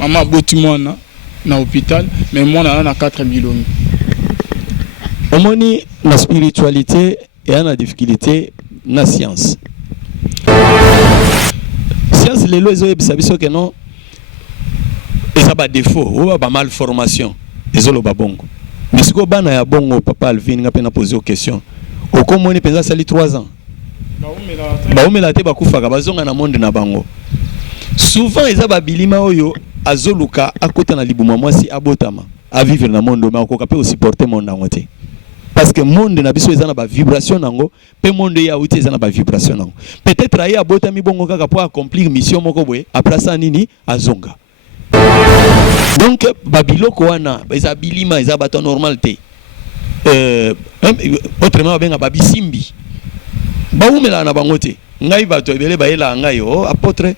maman aboti mwana na hôpital mais mwana na 4 bilongi. Omoni la spiritualité et la difficulté na science. Science les lois ils savent que non et ça ba défaut ou ba malformation ezolo ba bongo. Mais ce que bana ya bongo papa Alvin nga pena poser aux questions. Au komoni penza sali 3 ans. Ba umela te ba kufaka bazonga na monde na bango. Souvent eza ba bilima oyo azoluka akota na libuma mwasi abotama a vivre na monde mais ko kapé supporter monde na ngote. Parce que monde na biso eza na ba vibration nango pe monde ya uti eza na ba vibration nango. Peut-être ayi abotami bongo kaka pour accomplir mission moko boye après ça nini azonga. Donc babiloko wana eza bilima eza bato normalité. Autrement benga babisimbi. Ba umela na bango te. Ngai bato ebele bayela ngai o apôtre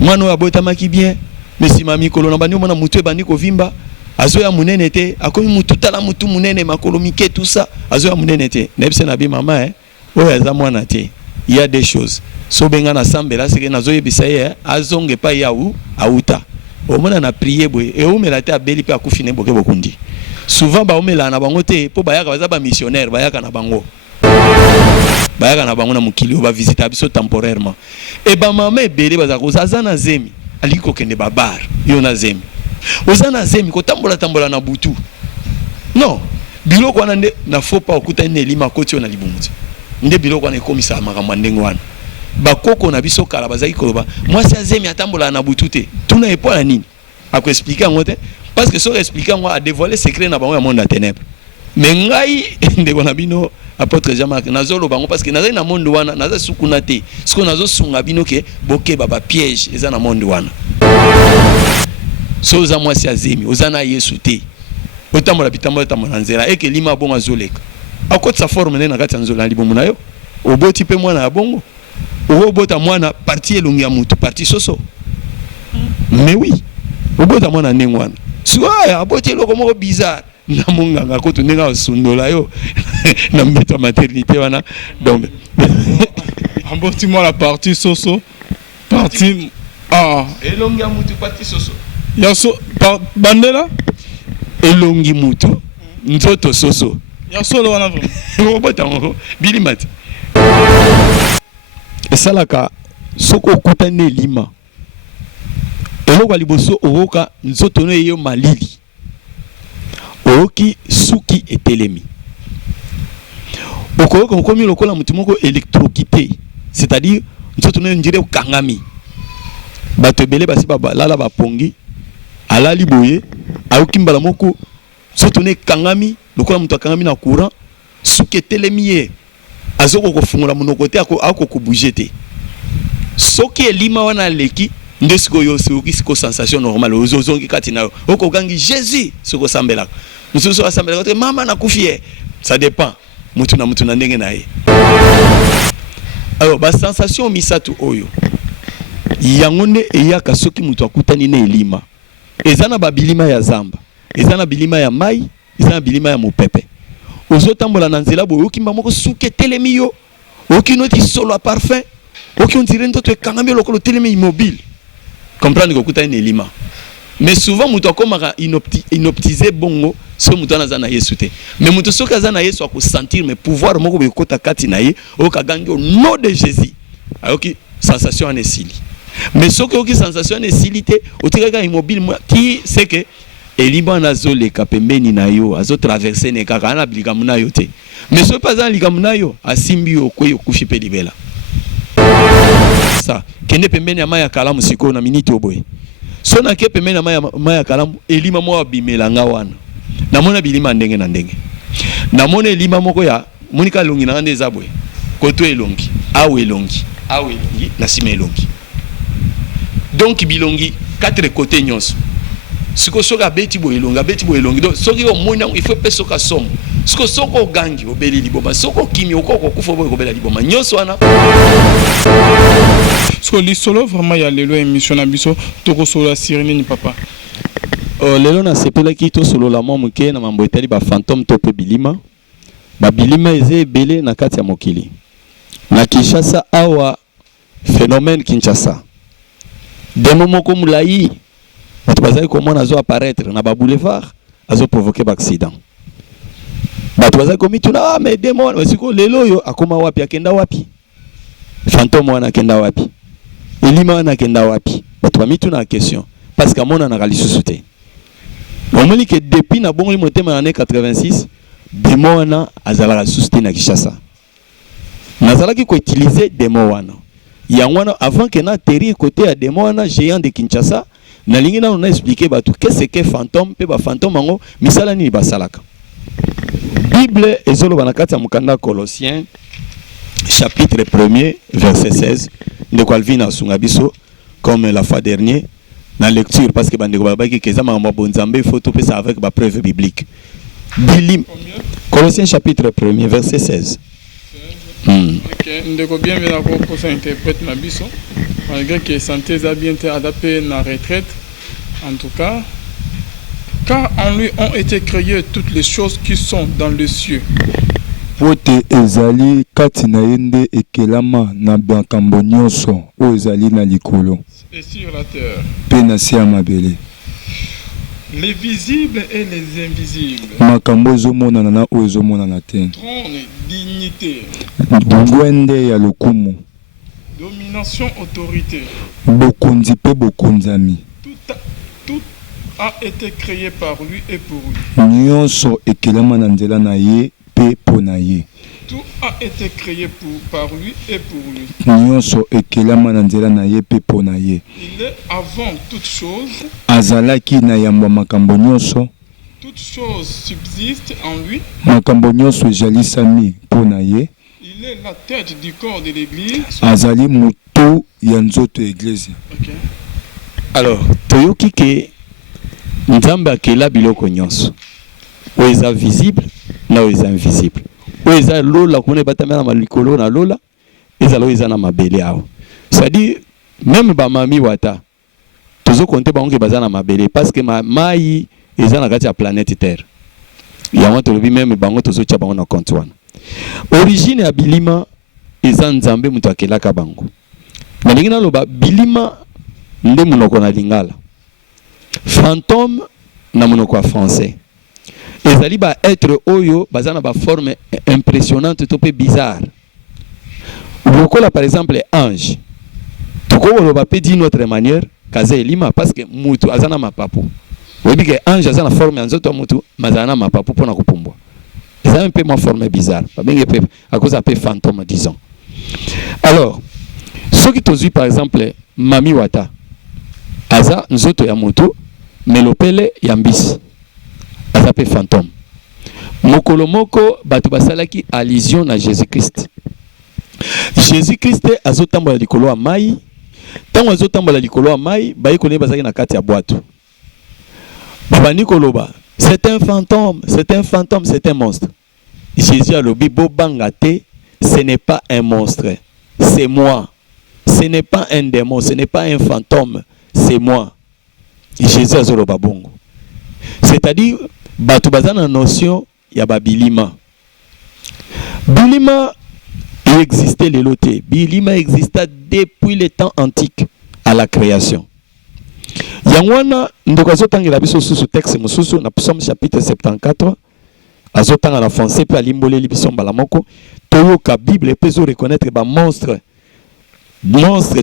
mwana abotamaki bien mais si mami kolona bani mona mutu bani ko vimba azo ya munene te akomi mutu tala mutu munene makolo mike tout ça azo ya munene te nebse na bi mama oyo aza mwana te. Il y a des choses so benga na sambela seke nazo yebisa ye azonge pa ya u auta o mona na prier boye e umela te abeli pe akufine boke bokundi souvent ba umela na bango te po bayaka baza ba missionnaire bayaka na bango na mukili ba visiter biso temporairement et ba mama ebele baza ko zaza na zemi aliko kende babar yo na zemi ozana zemi ko tambola na butu non biloko wana nde na faut pas okuta ne lima koti na libumuti nde biloko wana ekomisa makambo ndenge wana bakoko na biso kala bazaki koloba mwasi azemi atambola na butu te tuna epola nini ako expliquer ngote parce que so expliquer ngo a dévoiler secret na bango ya monde à ténèbres mais ngai ndeko na bino apôtre Jean-Marc nazolo bango parce que nazali na monde wana naza sukuna te siko nazo sunga bino ke boke baba piège eza na monde wana so za mwasi azemi ozana Yesu te otambola bitambola tambola nzela eke lima bongo azoleka akotsa forme na kati ya nzola libomu na yo oboti pe mwana ya bongo obota mwana parti elongi ya mutu parti soso mais oui obota mwana ndengwana siko aboti eloko moko bizarre na monganga ko tunenga sundola yo na mbeta maternité wana donc aboti moi la partie soso partie elongi ya mutu partie soso ya so bandela elongi mutu nzoto soso ya solo wana vraiment obota ngo bilimati esalaka soko okutane lima eloko liboso okoka nzoto no yo malili oki suki etelemi okoka okomi lokola mutu moko électrocuté c'est-à-dire nzoto no ndire kangami bato ebele basi lala bapongi alali boye aoki mbala moko nzoto no kangami lokola mutu akangami na courant suki etelemi ye azoko kofungula monoko te ako bouger te soki elima wana leki nde sikoyo soki siko sensation normale ozozongi kati na yo okokangi Jésus siko sambelaka mususu asambelaka te mama nakufi ye ça dépend mutu na ndenge na ye alors ba sensation misatu oyo yango nde eyaka soki mutu akutani na elima eza na babilima ya zamba eza na bilima ya mai eza na bilima ya mopepe ozotambola na nzela boyo okimba moko suke telemi yo okinoti solo a parfum okintire ndoto ekangami lokolo telemi immobile comprendre que kutani elima mais souvent mutu akomaka inoptisé bongo so mutu anaza na Yesu te mais mutu soki aza na Yesu ako sentir mais pouvoir moko bekota kati na ye okagangi au nom de Jésus ayoki sensation anesili mais soki oki sensation anesili te otikaka immobile qui c'est que elima nazoleka pembeni na yo azo traverser ne kaka na bilikamu na yo te mais soki pas za likamu na yo asimbi yo kwe okufi pe libela ça kende pembeni ya maya kalamu siko na minute oboye so na ke pembeni ya maya kalamu elima mo abimela nga wana namona bilima ndenge na ndenge namona elima moko ya monika longi na ngande za boye koto elongi awe elongi na sima elongi donc bilongi quatre côtés nyonso siko soka beti bo elongi donc soki o mona il faut pe soka somme soko gangi obeli liboma soko kimi okoko kufa bo obela liboma nyonso wana soko lisolo vraiment ya lelo émission na biso toko solo sirene ni papa lelo na sepela ki to solo la momu ke na mambo etali ba fantôme to pe bilima ba bilima eze ebele na kati ya mokili na Kinshasa awa phénomène Kinshasa demo moko mulai bato bazali komona azo apparaître na ba boulevard azo provoquer ba accident bato bazali komituna mais démon siko lelo yo akoma wapi akenda wapi fantôme wana akenda wapi elima wana akenda wapi bato bamituna question parce que amona na lisusu te omoni que depuis na bongo motema na année 86 démon wana azalaka lisusu te na Kinshasa nazalaki ko utiliser démon wana yango avant que na atterrir côté ya démon wana géant de Kinshasa na lingi na on a expliqué bato qu'est-ce que fantôme pe ba fantôme ngo misala ni basalaka Bible ezoloba na kati ya mukanda Colossiens chapitre 1er verset 16 de Calvin asunga biso comme la fois dernière dans lecture parce que bandeko babaki keza makambo bonzambe il faut tout ça avec ba preuve biblique. Colossiens chapitre 1er verset 16. OK, ndeko bien venir pour ça interprète na biso malgré que santé a bien été adapté na retraite en tout cas car en lui ont été créées toutes les choses qui sont dans le cieux. Pote ezali kati na yende ekelama na bankambo nyonso o ezali na likolo et sur la terre. Pe na si ya mabele. Les visibles et les invisibles. Makambo ezomonana na o ezomonana te. Trône, dignité. Ngwende ya lokumu. Domination, autorité. Bokonzi pe bokonzami. Tout a été créé par lui et pour lui. Nyonso ekelama na nzela na ye pe po na ye. Tout a été créé par lui et pour lui. Nyonso ekelama na nzela na ye pe po na ye. Il est avant toute chose. Azalaki na yamba makambo nyonso. Toute chose subsiste en lui. Makambo nyonso ejalisami po na ye. Il est la tête du corps de l'église. Azali mutu ya nzoto église. Okay. Alors, toyoki ke nzambe akela biloko nyonso. Oyo eza visible na oyo eza invisible. Oyo eza lola kuna batamela malikolo na lola ezala oyo eza na mabele awo. C'est-à-dire même ba mami wata tozo compter bango ke baza na mabele parce que mai eza na kati ya planète Terre. Yango tolobi même bango tozo tia bango na compte wana. Origine ya bilima eza nzambe mutu akelaka bango. Na lingi na loba bilima nde munoko na lingala. Fantôme na monoko ya français. Ezali ba être oyo bazana ba forme impressionnante to pe bizarre. Lokola par exemple ange. Toko loba pe d'une autre manière kaza elima parce que mutu azana mapapu. Webi ke ange azana forme nzoto mutu mazana mapapu pona kupumbwa. Ezali un peu ma forme bizarre. Ba benge pe à cause appelé fantôme disons. Alors, ce qui tozui par exemple mami wata aza nzoto ya mutu melopele ya mbisi azape fantôme mokolo moko bato basalaki allusion na Jésus-Christ. Jésus-Christ azotambola likolo ya mai tango azotambola likolo ya mai bayekone bazaki na kati ya bwato babandi koloba c'est un fantôme, c'est un fantôme, c'est un monstre. Jésus alobi bobanga te, ce n'est pas un monstre, c'est moi. Ce n'est pas un démon, ce n'est pas un fantôme, c'est moi. Jésus azoloba bongo. C'est-à-dire bato bazana notion ya babilima. Bilima existait les lotés. Bilima existait depuis les temps antiques à la création. Yangwana ndoko azotangela biso susu texte mususu na Psaume chapitre 74 azotanga na français pe alimbole libiso mbala moko toyoka Bible pe zo reconnaître ba monstre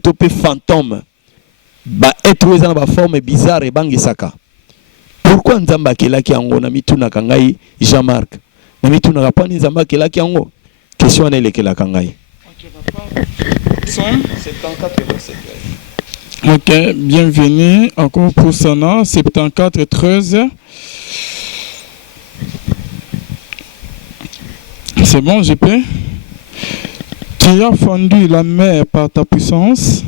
to pe fantôme ba être eza na ba forme bizarre bangisaka. Pourquoi nzamba akelaki yango na mituna kangai Jean-Marc na mituna kapani nzamba akelaki yango question na elekelaka ngai. Psaume 74 verset 13. Ok, bienvenue encore pour Sana 74 13. C'est bon, je peux. Tu as fendu la mer par ta puissance.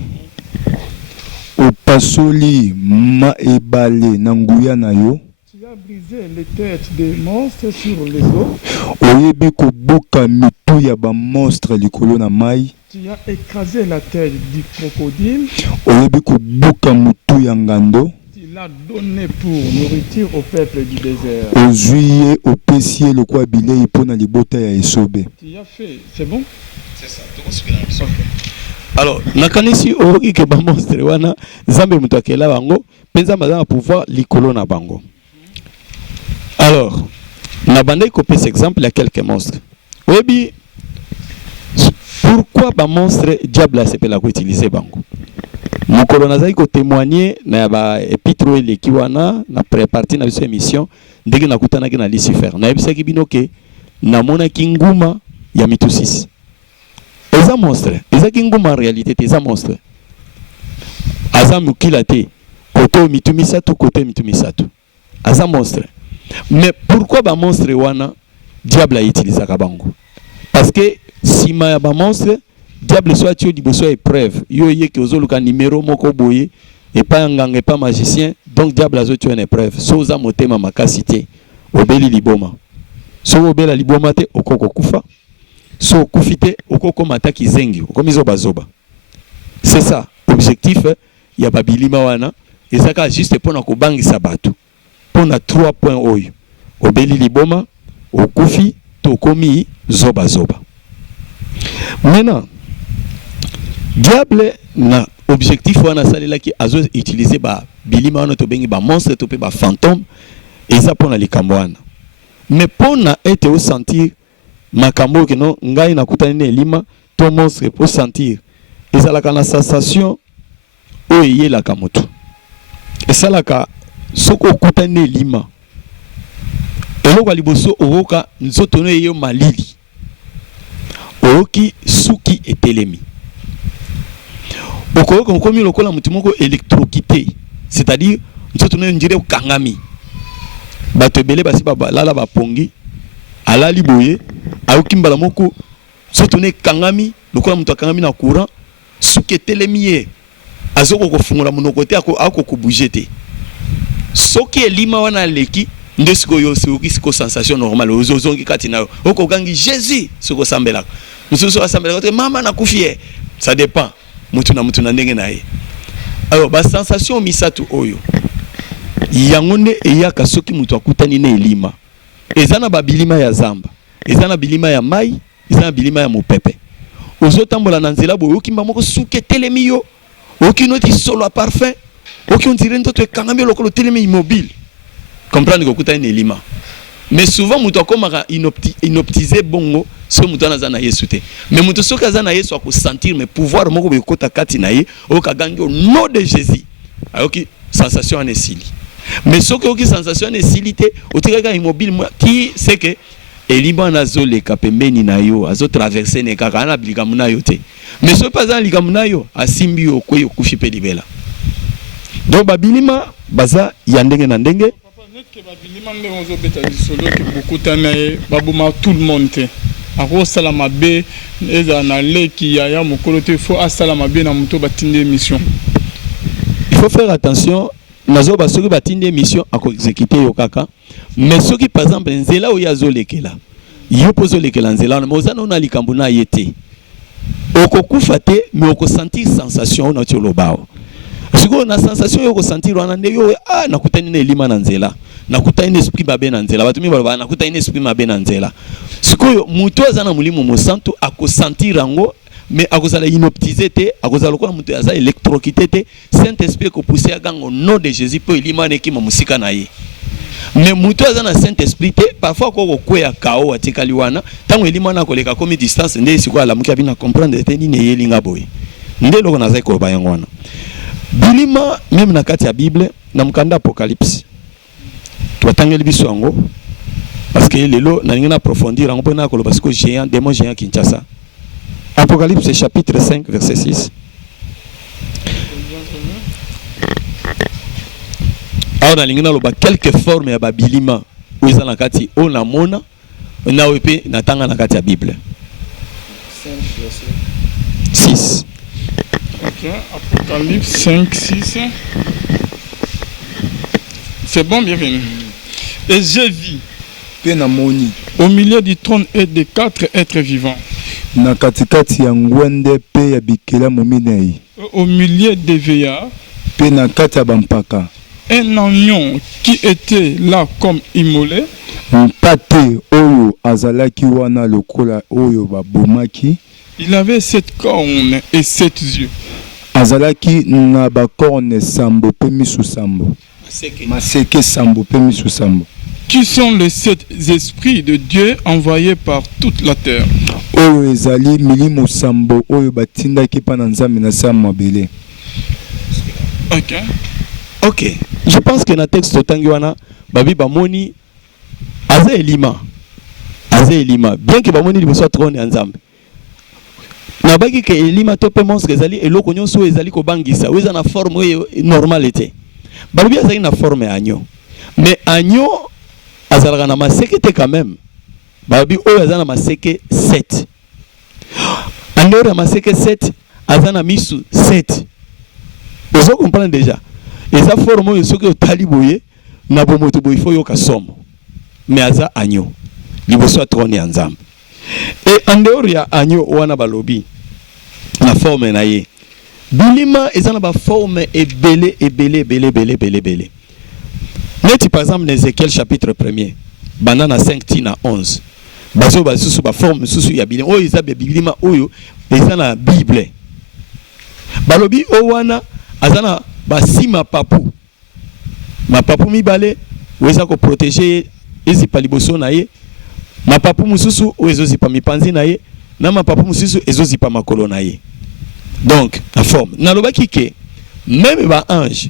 Opasoli ma ebale na nguya na yo. Tu as brisé les têtes des monstres sur les eaux. Oyebi koboka mitu ya ba monstre likolo na mai. Tu as écrasé la tête du crocodile. Oyebi koboka mutu ya ngando. Tu l'as donné pour nourriture au peuple du désert. Ozuye opesie lokwa bilei pona libota ya esobe. Tu as fait, c'est bon? C'est ça, alors nakanisi oki ke ba monstre wana zambe mutu akela bango penza baza na pouvoir likolo na bango. Alors, na bandai ko pesa exemple ya quelques monstres. Webi pourquoi ba monstre diable asepela ko utiliser bango? Mokolo nazali ko témoigner na ba épître eleki wana na pré-partie na biso émission ndenge nakutana ke na Lucifer. Na yebisaki bino ke na mona kinguma ya mitu 6. Eza monstre, eza kinguma en réalité eza monstre. Aza mukila te, koto mitu misatu, koto mitu misatu. Aza monstre. Mais pourquoi ba monstre wana diable a utilisé bango? Parce que si ma ba monstre diable soit tu liboso épreuve, yo yé ke ozoluka numéro moko boye et pas nganga et pas magicien, donc diable azo tu une épreuve. So za motema makasité, obeli liboma. So obela liboma te okoko kufa. So kufite okoko mataki zengi, okomizo bazoba. C'est ça, objectif ya babilima wana, et ça ka juste pour na ko bangisa bato. On a 3 points oyo. Obeli liboma, okufi, tokomi zoba zoba. Maintenant, diable na objectif wana salela ki azo utiliser ba bilima wana to bengi ba monstre to pe ba fantôme et ça pour na likambo wana. Mais pour na ete au sentir makambo ke no ngai na kutani ne lima to monstre pour sentir. Et ça la kana sensation o yé la kamoto. Et ça la ka soko kutane lima eloko liboso okoka nzoto no yo malili oki suki etelemi okoka komi lokola mutu moko électrocuté, c'est-à-dire nzoto no njire okangami bato ebele basi lala bapongi alali boye aoki mbala moko nzoto no kangami lokola mutu akangami na courant suki etelemi ye azoko kofungola monoko te ako bouger te. Soki elima wana leki ndesiko yo soki siko sensation normale ozozongi kati na oko gangi Jésus soko sambela mususu asambela ko mama na kufie, ça dépend mutu na ndenge na ye. Alors ba sensation misatu oyo yangonde eyaka soki mutu akutani na elima ezana ba bilima ya zamba, ezana bilima ya mai, ezana bilima ya mopepe ozotambola na nzela boyo kimba moko suke telemi yo okinoti solo a parfum. Ok, on dirait que tu es quand même le télémé immobile. Comprendre que tu es un élément. Mais souvent, nous avons inoptisé bongo, ce que nous avons yesoute. Mais nous avons sentir mais pouvoir moko be kota kati na ye, o ka gangi au nom de Jésus. Alors que sensation en esili. Mais ce que sensation en esilité, o tiraka immobile qui c'est que elima nazo le kapembeni na yo, azo traverser ne kaka na bilikamuna yo te. Mais ce pas dans likamuna yo, asimbi yo koyo kufipe libela. Donc babilima baza yandenge na ndenge papa net que babilima ndenge ozo beta disolo que beaucoup tanaye babuma tout le monde ako salama be eza na leki ya mokolo te faut asalama be na muto batinde mission. Il faut faire attention nazo ba soki batinde mission ako exécuter yo kaka mais soki par exemple nzela o yazo lekela yo pozo lekela nzela na mozana na likambo na yete okokufa te mais oko sentir sensation na tiolobao. Siko na sensation yo ko sentir wana nde yo nakutani na elima na nzela nakutani na esprit mabe na nzela batumi baloba nakutani na esprit mabe na nzela siko yo muto azana mulimo mosantu ako sentir ango mais akozala inoptisé te akozala lokola muto aza électrocuté te Saint-Esprit ko pousser à gango nom de Jésus po elima ne kima musika na ye. Mais muto azana Saint-Esprit te parfois ko kwea kao atikali wana tango elima na koleka komi distance nde siko ala muki abina comprendre te ni ne yelinga boy nde loko na zai ko bayango wana. Bilima même na kati ya Bible na mkanda Apocalypse. Tuatangeli biso yango parce que lelo na ngina approfondir yango pona ko parce que géant démon géant Kinshasa. Apocalypse chapitre 5 verset 6. Alors na ngina loba quelques formes ya babilima oza na kati o na mona na wepe na tanga na kati ya Bible. 6. Ok, Apocalypse 5, 6. C'est bon, bienvenue. Et j'ai vu au milieu du trône et des 4 êtres vivants. Au milieu des veillards. Un agneau qui était là comme immolé. Il avait 7 cornes et 7 yeux. azalaki na bakorne sambo pe misu sambo maseke sambo pe misu sambo qui sont les 7 esprits de Dieu envoyés par toute la terre. Oyo ezali milimo sambo oyo batindaki pa na nzambe na sa mabele. Ok. Je pense que na texte otangi wana babi bamoni aza elima. Bien que bamoni liboso trône ya nzambe. Na baki ke elima to pe monstre ezali eloko nyonso ezali ko bangisa. Oza na forme oyo normalité. Babi azali na forme ya agneau. Mais agneau azalaka na maseke te quand même. Babi oyo azana maseke 7. Agneau na maseke 7 azana misu 7. Vous comprenez déjà. Et ça forme oyo soki otali boye na bomoto boye fo yoka somo. Mais aza agneau. Liboso trône ya nzambe. Et en dehors ya agneau wana balobi na forme na ye. Bilima ezana ba forme ebele. Neti par exemple Ézéchiel chapitre 1er, banana 5 tina 11. Baso basusu ba forme susu ya bilima. Oyo eza bilima oyo eza na Bible. Balobi owana azana basima papu. Ma papu mibale weza ko protéger ezipa liboso na ye. Ma papu mususu oyo zipa mipanzi na ye. Na ma papu mususu ezozipa makolo na ye. Donc, la forme. Nalobaki ke même ba ange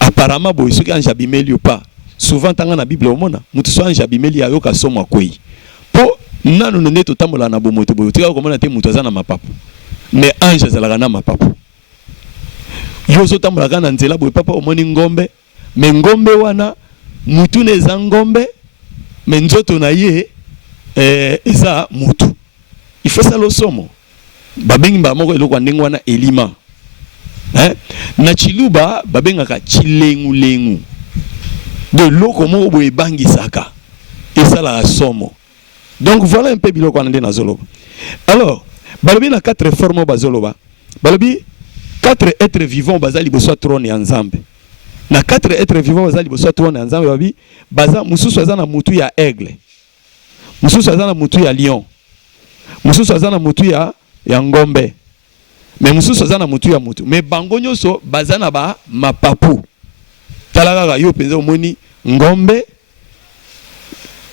apparemment boy soki ange abimeli ou pas. Souvent tanga na Bible omona, mutu so ange abimeli ayoka somo akwei. Po nanu ne neto tambola na bomoto boy. Tika komona te mutu azana mapapu. Mais ange azalaka na mapapu. Yo so tambola kana nzela boy papa omoni ngombe, mais ngombe wana mutu neza ngombe, mais nzoto na ye eza mutu. Il faut ça le somo. Babengi ba moko eloko ndenge wana elima. Na chiluba babengaka chilengu. De loko moko boye bangisaka. Et ça la somo. Donc voilà un peu biloko wana na zoloba. Alors, balobi na 4 formes bazoloba. Balobi 4 êtres vivants bazali boso trône ya nzambe. Na 4 êtres vivants bazali boso trône ya nzambe babi baza mususu azana mutu ya aigle. Mususu azana mutu ya lion. Mususu azana mutu ya ngombe. Mais mususu azana mutu ya mutu. Mais bango nyonso bazana ba mapapu. Talaka yo penza omoni ngombe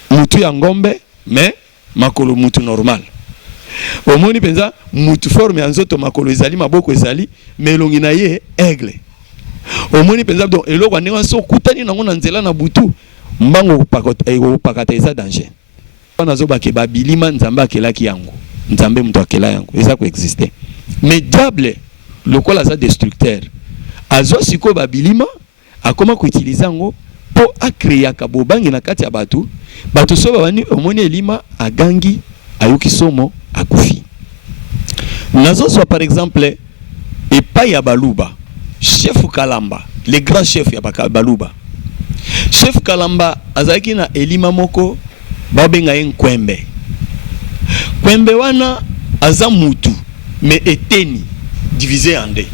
mutu ya ngombe mais makolo mutu normal. Omoni penza mutu forme ya nzoto makolo ezali maboko ezali mais elongi na ye aigle. Omoni penza donc eloko ndenge so kutani nango na nzela na butu mbango pakata eza danger. Wana zo bake babilima nzamba akelaki yango. Nzambe mutu akela yango eza ko exister. Mais diable lokola za destructeur azo siko babilima akoma ko utiliser ngo po akreya ka bobangi na kati ya batu so babani omoni elima agangi ayuki somo akufi. Nazo so par exemple epai ya baluba chef Kalamba, le grand chef ya baluba. Chef Kalamba azaki na elima moko babenga ye Nkwembe. Kwembe wana aza mutu mais eteni divisé en deux.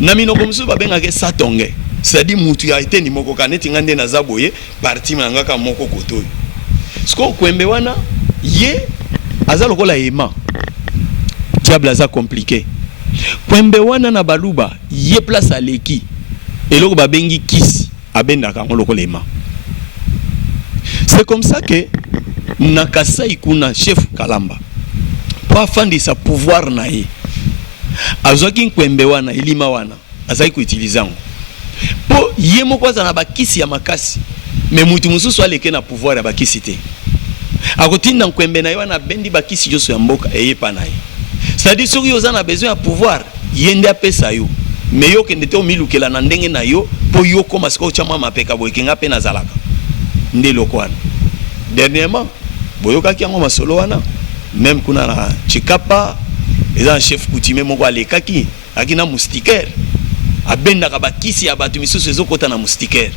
Na minoko musu babenga ke satonge. C'est-à-dire mutu ya eteni moko kaneti ngande na zaboye parti mangaka moko koto. Sko Kwembe wana ye aza lokola ema. Diable aza compliqué. Kwembe wana na baluba ye place aleki. Eloko babengi kisi abenda ka lokola ema. C'est comme ça que Nakasai kuna chef Kalamba pour afandisa pouvoir na ye azoki Nkwembe wana elima wana azaki ko utiliser ngo po ye moko za na bakisi ya makasi mais mutu mususu aleke na pouvoir ya bakisi te akotinda Nkwembe na ye wana bendi bakisi joso ya mboka eyepa na ye. C'est-à-dire soki yo za na besoin ya pouvoir yende apesa yo mais yo kende te omilukela na ndenge na yo po yo koma siko chama mapeka boye kenga pe na zalaka nde lokwana. Dernièrement boyoka kiango masolo wana même kuna na Chikapa eza chef coutumier moko alekaki akina moustiquaire abenda ka bakisi ya batu misusu ezokota na moustiquaire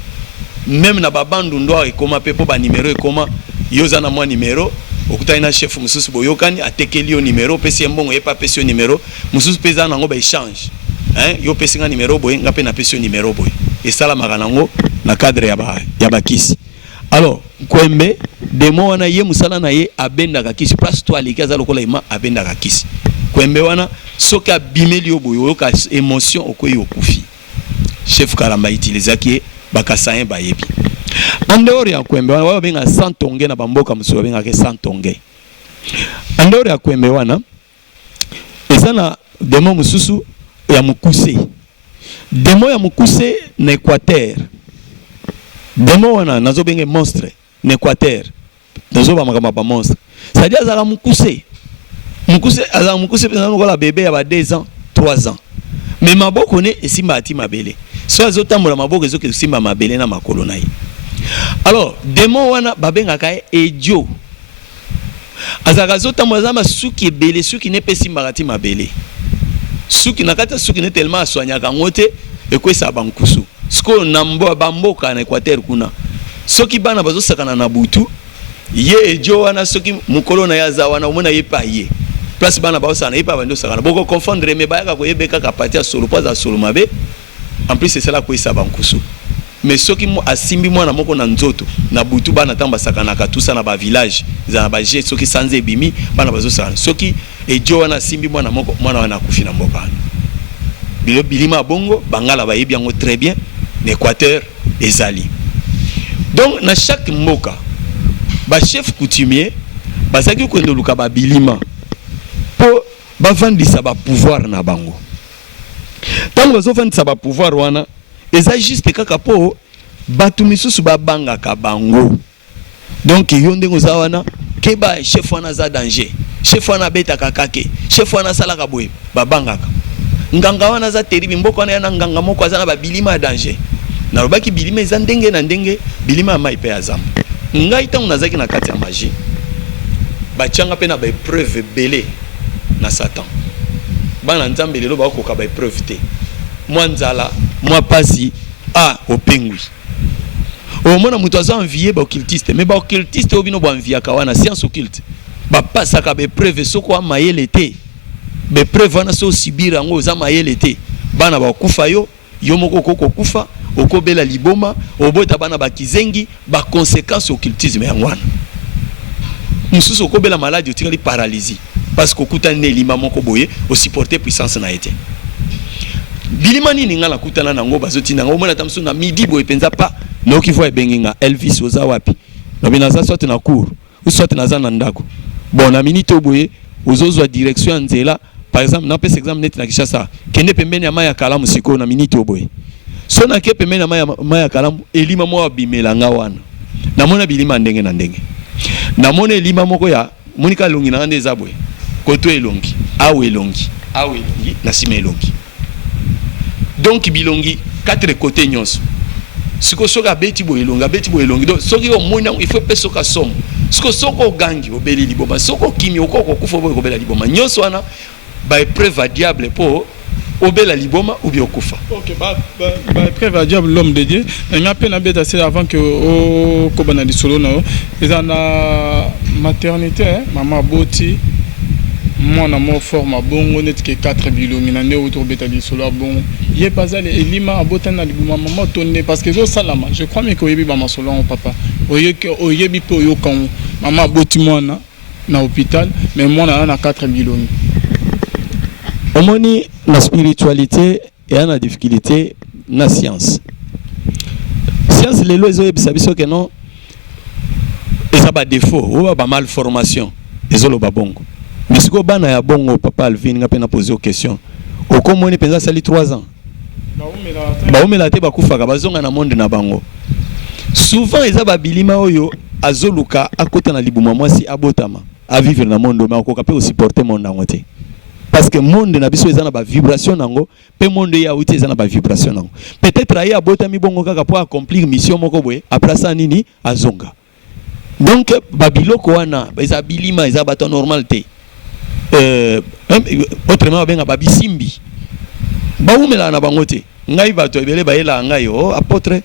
même na babandu ndo ekoma pepo ba numéro ekoma yoza na mwa numéro okutani na chef mususu boyokani atekeli yo numéro pesi mbongo yepa pesi yo numéro mususu pesa nango ba échange yo pesi nga numéro boye nga pe na pesi yo numéro boye esala makanango na cadre ya bakisi. Alors Nkwembe demo wana ye musala na ye abenda ka kisi place toi aleki aza lokola ima abenda ka kisi kwembe wana soki abimeli yo boye oyoka émotion okoyi okufi. Chef Kalamba utilizaki bakasayen bayebi. En dehors ya kwembe wana wao benga santonge na bamboka musuba benga ke santonge. En dehors ya kwembe wana ezana demo mususu ya mukuse. Demo ya mukuse na Équateur. Demo wana nazo benga monstre na Équateur. Nazo ba makama ba monstre. C'est-à-dire azala mukuse. Mukuse azala mukuse pena ngola bébé ya ba 2 ans, 3 ans. Mais maboko ne esimba ati mabele. So azotambola maboko ezoke esimba mabele na makolo na ye. Alors, demo wana babenga kae edio. Azaka zotambola za masuki ebele, suki ne pesi marati mabele. Suki nakata suki ne tellement soignaka ngote ekwesa bankusu. Siko nambo bamboka na Équateur kuna. Soki bana bazo sakana na butu, ye edio wana soki mukolo na yaza wana omona ye pa ye. Place bana baosana ye pa bando sakana. Boko confondre me bayaka ko yebeka ka partir solo pas za solo mabe. En plus c'est cela kwesa bankusu. Mais ceux qui mo asimbi mwana moko na nzoto na butu bana tamba sakana ka tout ça na ba village za ba jet ceux qui sans ebimi bana bazo sakana ceux qui ejo wana simbi mwana moko mwana wana kufi na mboka bilo bilima bongo bangala ba yebi yango très bien l'Équateur ezali. Donc na chaque mboka ba chef coutumier basaki ko ndoluka ba bilima po ba vandisa ba pouvoir na bango. Tango bazo vandisa ba pouvoir wana eza juste kaka po batu misusu babanga ka bango. Donc yo ndengo za wana keba chef wana za danger, chef wana beta kakake, chef wana sala ka boye babanga ka nganga wana za terrible mboko wana yana nganga moko azana ba bilima danger na robaki bilima eza ndenge na ndenge bilima mai pe azam ngai tango nazaki na kati ya magie bachanga pe na ba preuve belé na Satan bana nzambe lelo ba ko ba preuve te mwanzala moi pasi a opengwi o mona muto aza envier ba occultiste mais ba occultiste obino ba envier kawana science occulte ba pasa ka be preuve soko a mayele te be preuve na so sibira ngo za mayele te bana ba kufa yo moko koko kufa okobela liboma obota bana ba kizengi ba conséquences occultisme ya ngwana mususu okobela maladie otikali paralysie parce que okuta nelima moko boye o supporter puissance na été. Bilima nini ngala kutana nango bazotina ngo mona tamsu na midi boye penza pa noki voye benginga Elvis oza wapi no binaza sote na cour ou sote na za na ndako bon na minute boye ozozwa direction nzela par exemple na pese exemple net na Kishasa kende pembeni ya maya kalamu siko na minute boye so na ke pembeni ya maya kalamu elima mo abimela nga wana na mona bilima ndenge na ndenge na mona elima moko ya monika longi na ndeza boye koto elongi awe elongi na sima elongi. Donc bilongi 4 côtés nyonso siko soka beti bo elongi donc soki o mona il faut peso ka somme siko soko gangi obeli liboma soko kimi okoko kufa bo obela liboma nyonso wana ba épreuve diable po obela liboma ou bien okufa. OK ba épreuve diable l'homme de Dieu nga pe na beta c'est avant que o ko bana di solo na ezana maternité maman boti mwana mo forma bongo net ke 4 bilongi na ne autour beta di solo bon ye bazali elima abota na libuma maman tonne parce que zo salama je crois mais ko yebi ba masolo on papa oyebi po yo kan maman boti mwana na hôpital mais mwana na 4 bilongi. Omoni la spiritualité et la difficulté na science les lois ebisa biso que non eza ba défaut ou ba malformation ezolo ba bongo. Mais si bana ya bongo papa Alvin nga pe na poser aux questions okomoni penza sali 3 ans ba omela te ba kufaka bazonga na monde na bango souvent eza ba bilima oyo azoluka akota na libuma mwasi abotama a vivre na monde mais akoka pe supporter monde nango te parce que monde na biso eza na ba vibration nango pe monde ya uti eza na ba vibration nango peut-être ayi abotami bongo kaka pour accomplir mission moko boye après ça nini azonga donc ba biloko wana eza bilima eza bato normal te. Autrement benga babisimbi baumela na bango te ngai bato ebele bayela ngai o apôtre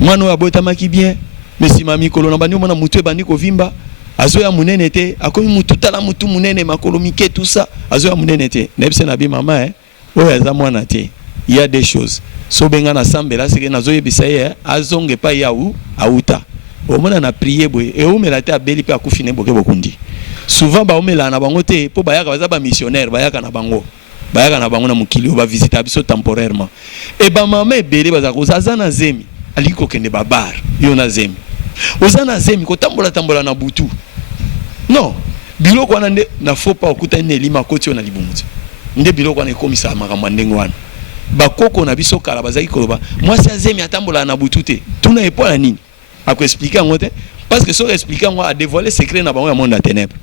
mwana abota maki bien mais si mami kolona bani mona mutu ebandi ko vimba azoya munene te akomi mutu tala mutu munene makolo mike tout ça azoya munene te nebse na bi mama oya za mwana te il y a des choses so benga na sambela sike nazoyebisa ye azonge pa ya u auta o mona na prier boye e umela te abeli pe akufine boke bokundi souvent baomela na bango te po bayaka baza ba missionnaire bayaka na bango na mokili ba visiter biso temporairement et ba mama ebele baza kozaza na zemi ali ko kende babar yo na zemi ozana zemi ko tambola na butu non biloko wana nde na faut pas okuta ne lima koti na libumuti nde biloko wana ekomisa makambo ndenge wana bakoko na biso kala bazaki koloba mwasi azemi atambola na butu te tuna epola nini ako expliquer ngote parce que so expliquer ngo a dévoiler secret na bango ya monde à ténèbres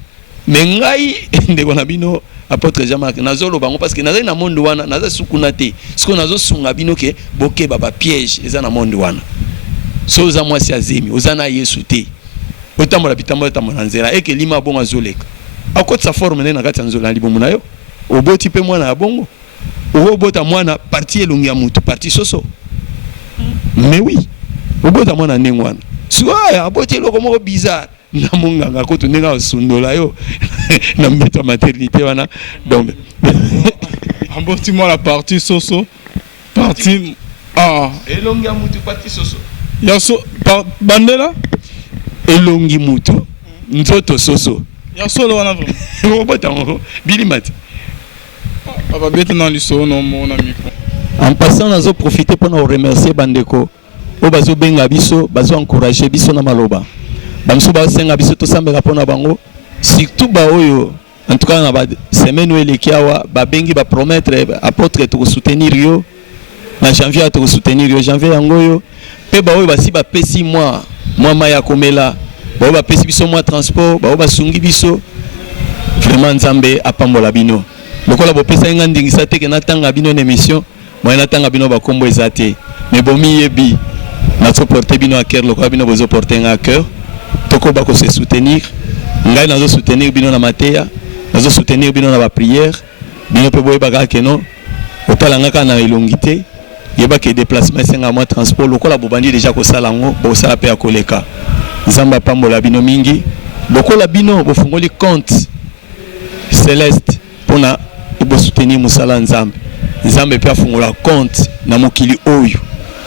mais ngai ndeko na bino apôtre Jean-Marc nazolo bango parce que nazali na monde wana naza sukuna te siko nazo sunga bino ke boke baba piège eza na monde wana so oza mwasi azemi oza na Yesu te otambola bitambola nzela eke lima bongo azoleka akotsa forme ne na kati nzola libomu na yo oboti pe mwana ya bongo obota mwana parti elongi ya mutu parti soso mais oui obota mwana ndenge wana soya aboti eloko moko bizarre na monganga koto ndenge osundola yo na mbeto maternité wana donc aboti mwana parti soso parti elongi ya mutu parti soso ya so bandela elongi mutu nzoto soso ya solo wana vraiment obota ngo bilimati papa bête dans l'histoire non mon ami. En passant nazo profiter pour nous remercier bandeko o bazo benga biso bazo encourager biso na maloba bamso ba senga biso to sambela pona bango surtout ba oyo en tout cas na ba semaine où eleki awa ba bengi ba promettre apôtre to soutenir yo na janvier to soutenir yo janvier yango yo pe ba oyo basi ba pesi moi maya komela ba ba pesi biso moi transport ba sungi biso vraiment nzambe apambola bino lokola bopesa nga ndingisa te ke natanga bino na émission moi natanga bino ba kombo ezate mais bomi yebi na supporter bino à cœur lokola bino bozo porter nga à cœur toko ba ko se soutenir ngai nazo soutenir bino na mateya nazo soutenir bino na ba prière bino pe boye baga ke non otalanga kana elongité yeba ke déplacement senga moi transport lokola bobandi déjà ko sala ngo bo sala pe akoleka nzamba pambola bino mingi lokola bino bofungoli compte céleste pona pour soutenir musala nzambe pe afungola compte na mokili oyo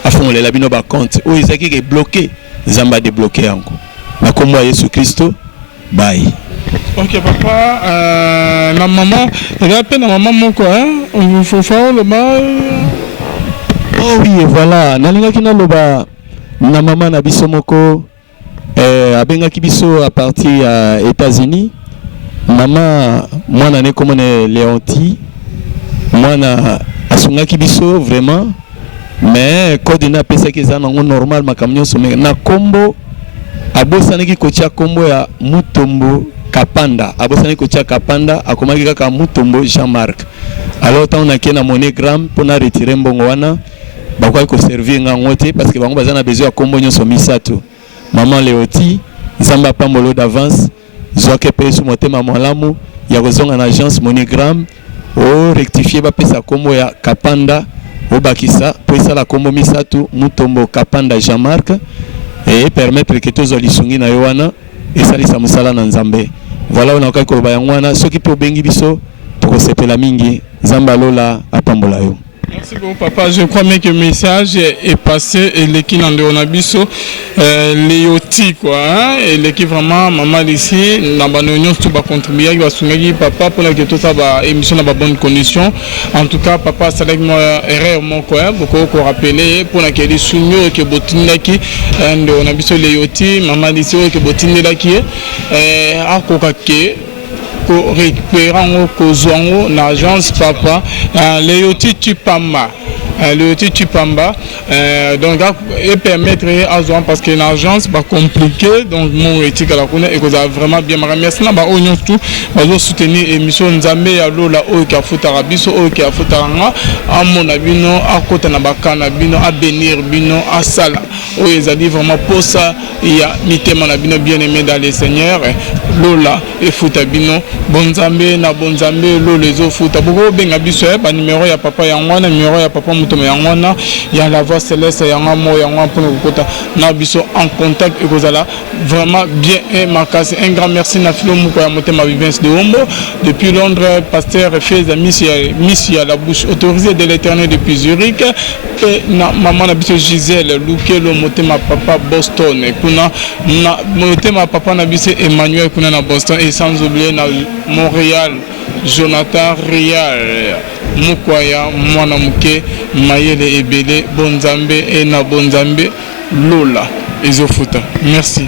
afungolela bino ba compte oyo ezaki ke bloqué nzambe a débloqué yango na kombo ya Yesu Kristo bye. Ok papa na maman il y a peine na maman moko il faut faire le mal. Oh oui voilà nalingaki na loba na maman na biso moko abengaki biso à partir ya États-Unis. Maman mwana ne komone Léonti mwana asungaki biso vraiment mais code na pesa ki za nango normal makamnyo somé na kombo abosanaki kotia kombo ya Mutombo Kapanda abosanaki kotia Kapanda akomaki kaka Mutombo Jean-Marc alors tant on a ki na monogramme pour na retirer mbongo wana bakoki ko servir ngango te parce que bango bazana besoin ya kombo nyoso misato maman Léonti nzamba pambolo d'avance zoke pe su motema malamu ya kozonga na agence monogramme o rectifier ba pesa kombo ya Kapanda o bakisa po esala kombo misato Mutombo Kapanda Jean-Marc et permettre que tous les sungi na yowana esalisa musala na nzambe voilà on a ka koloba yango wana soki pe obengi biso to kosepela mingi nzamba lola apambola yo. Merci beaucoup papa, je crois bien que le message est passé et l'équipe en Deonabiso, Léoti quoi, hein? Et l'équipe vraiment maman ici, dans la réunion tout va contribuer, il va soumettre papa pour que tout ça va émission dans de bonnes conditions. En tout cas papa c'est avec moi erreur mon quoi, beaucoup qu'on rappeler pour que les soumis que botine qui Deonabiso Léoti, maman ici que botine là qui à kokake pour récupérer kozongo na agence papa Léoti Tupamba Léoti Tupamba donc et permettre à Zoan parce que l'agence va compliqué donc mon éthique à la connaître et que ça vraiment bien merci na ba oignon tout va soutenir émission nzambe ya lola o ka futara biso o ka futaranga a mon abino a kota na bakana bino a bénir bino a sala o ezali vraiment pour ça il y a mitema na bino bien aimé dans les seigneurs lola et futa bino bonzambe na bonzambe lo les o futa boko benga biso ba numéro ya papa ya ngwana numéro ya papa moto mais yangona ya la voix céleste yanga mo yanga pour nous kota na biso en contact et kozala vraiment bien et makasi. Un grand merci na filo muko ya motema vivence de Ombo depuis Londres. Pasteur fait la mission à la bouche autorisée de l'Éternel depuis Zurich et na maman na biso Gisèle Lukelo motema papa Boston kuna na motema papa na biso Emmanuel kuna na Boston et sans oublier na Montréal Jonathan Rial Mukwaya mwana muke mayele ebele bonzambe et na bonzambe Lola ezofuta. Merci.